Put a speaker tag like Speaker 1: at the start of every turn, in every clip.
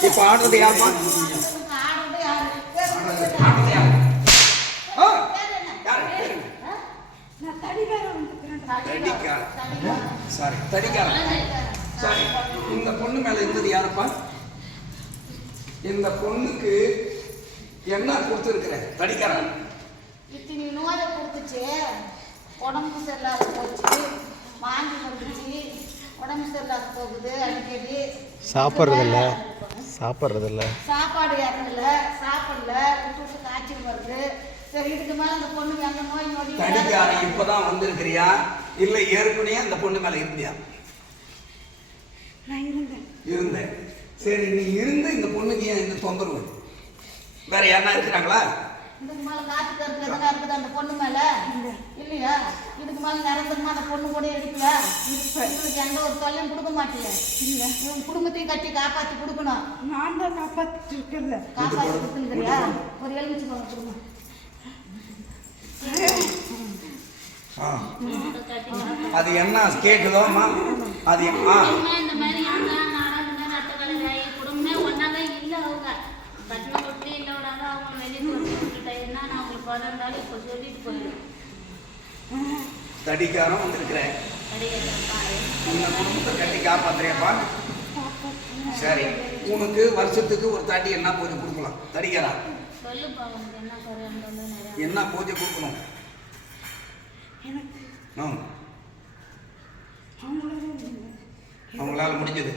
Speaker 1: இப்ப ஆடுறது யாருமா
Speaker 2: ஆடுறது சொல்லு.
Speaker 1: தடிக்காரன். சாரி இந்த பொண்ணு மேல இருந்தது யாருப்பா இந்த பொண்ணுக்கு என்ன கொடுத்துருக்குற? தடிக்காரன்
Speaker 2: இத்தனை நோயை கொடுத்துச்சு. உடம்பு சரியில்லாத போச்சு. வாந்தி வந்துச்சு உடம்பு சரியில்லாத போகுது அடிக்கடி.
Speaker 3: சாப்பிட்றதில்ல. சாப்பிட்றதில்ல.
Speaker 2: சாப்பாடு இறங்கல சாப்பிடல விட்டு விட்டு காய்ச்சல் வருது. சரி இதுக்கு மேல அந்த பொண்ணுக்கு அந்த நோய் நொடி
Speaker 1: தடிக்காரன் இப்பதான் வந்திருக்கிறியா? இல்ல ஏற்கனவே அந்த பொண்ணு மேல இருந்தியா?
Speaker 4: நான் இருந்தேன்.
Speaker 1: இருந்தேன். சரி நீ இருந்து இந்த பொண்ணுக்கு ஏன் இந்த தொந்தரவு? வேற யாருன்னா இருக்கிறாங்களா?
Speaker 2: இதுக்கு மேல காத்து கருத்து எதுனா இருக்குது அந்த பொண்ணு மேல? இல்லையா? இதுக்கு மேல நிரந்தரமா அந்த பொண்ணு கூட இருக்கல இவங்களுக்கு எந்த ஒரு தொல்லையும் கொடுக்க மாட்டீங்க
Speaker 4: இல்ல.
Speaker 2: இவங்க குடும்பத்தையும் கட்டி காப்பாத்தி கொடுக்கணும்.
Speaker 4: நான் தான் காப்பாத்திட்டு இருக்கல
Speaker 2: காப்பாத்தி கொடுத்துருக்கிறியா ஒரு எலுமிச்சு பழம் கொடுங்க
Speaker 1: ஆ. அது என்ன கேக்குதோமா அது ஆ. தடிக்காரன் வந்திருக்கிறேன். இந்த குடும்பத்தை கட்டி காப்பாத்துறியப்பா. சரி உனக்கு வருஷத்துக்கு ஒரு தாட்டி என்ன பூஜை கொடுக்கலாம்?
Speaker 5: உனக்கு என்ன
Speaker 1: பூஜை கொடுக்கணும்?
Speaker 4: அவங்களால
Speaker 1: முடிஞ்சது.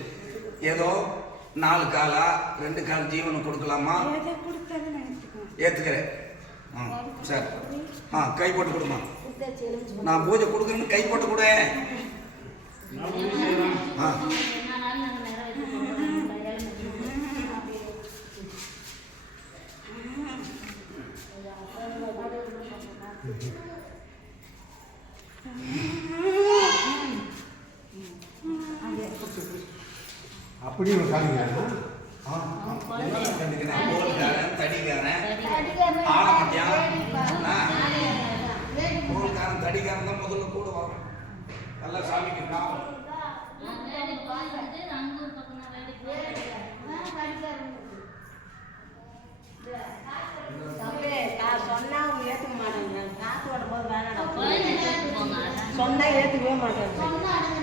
Speaker 1: ஏதோ நாலு காலா ரெண்டு கால் ஜீவனை கொடுக்கலாமா? ஏத்துக்கிறேன். ஆ சரி ஆ கை போட்டு கொடுமா நான் பூஜை கொடுக்குறேன்னு கை போட்டு கொடு ஆ
Speaker 6: அப்படி ஒரு.
Speaker 1: கண்டுக்கிறேன். கோல்காரன் தடிக்காரன்
Speaker 2: அடிக்காரன்
Speaker 1: ஆட மாட்டியான்
Speaker 2: வேடிப்பா.
Speaker 1: ஆ.
Speaker 2: வேடி.
Speaker 1: கோல்காரன் தடிக்காரன் தான் முதல்ல கூட வரும் நல்லா சாமிக்கு காவல்
Speaker 5: அங்கூர் பக்கம் தான் வேலைக்கு
Speaker 2: ஆ, அடிக்காரன்.
Speaker 7: தம்பி, நான் சொன்னா அவங்க ஏத்துக்க மாட்டாங்க. காசு வரும்போது சொன்னா ஏத்துக்கவே மாட்டாங்க